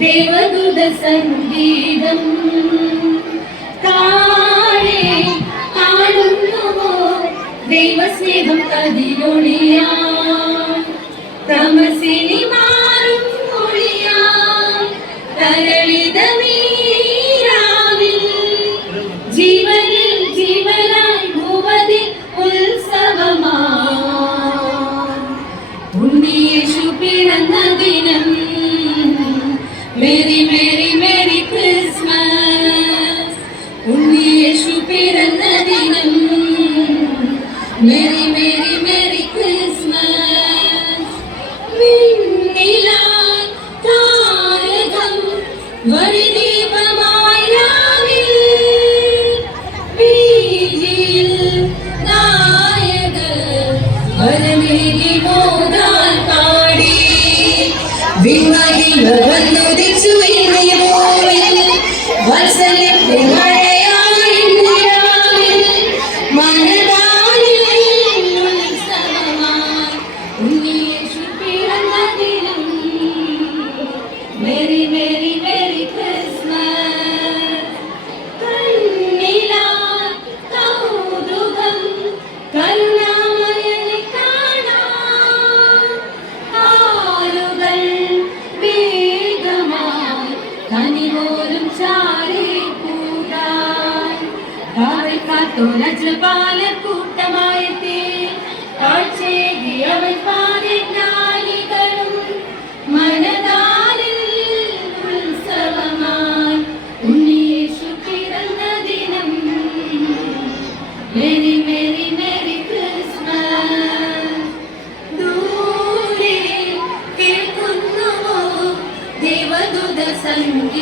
ദേവദൂത സംഗീതം താഴെ കാണുന്നുവോ ദൈവസ്നേഹം കതിരൊളിയാ തമസിനി മാറും ഒളിയാ തരളിതമീരാവിൽ ജീവനിൽ ജീവനായി ഭൂവതിൽ ഉത്സവമാ ഉണ്ണിയേശു പിറന്ന ദിനം Merry, Merry, Merry Christmas. ഉണ്ണിയേശു പിറന്ന ദിനം Merry, Merry, Merry Christmas. വിണ്ണിലായി താരകം വഴിദീപമായി രാവിൽ വീതിയിൽ നായകർ വരമേകി മോദാൽ പാടി വിമഹിമ വന്നുദിച്ചു ഇനിയോവിൽ വത്സലത്തെ മഴയായി നിലാവിൽ മനതാരിൽ ഉത്സവമായി ഉണ്ണിയേശു പിറന്ന ദിനം മെറി മെറി മെറി ക്രിസ്മസ് കണ്ണിലായി കൗതുകം കരുണാമയനെ കാണാൻ ആളുകൾ കനിപോലും ചാരി കൂടാൻ അവൾ കാത്തോലജപാലക്കൂട്ടമായെത്തി കാഴ്ചേകി അവൻ പാതിജ്ഞാനികളും മനതാരിൽ ഉത്സവമായി ഉണ്ണിയേശു പിറന്ന ദിനം മെരി മെരി മെരി ക്രിസ്മസ് ദൂരെ കേൾക്കുന്നുവോ ദേവദൂത സംഗീതം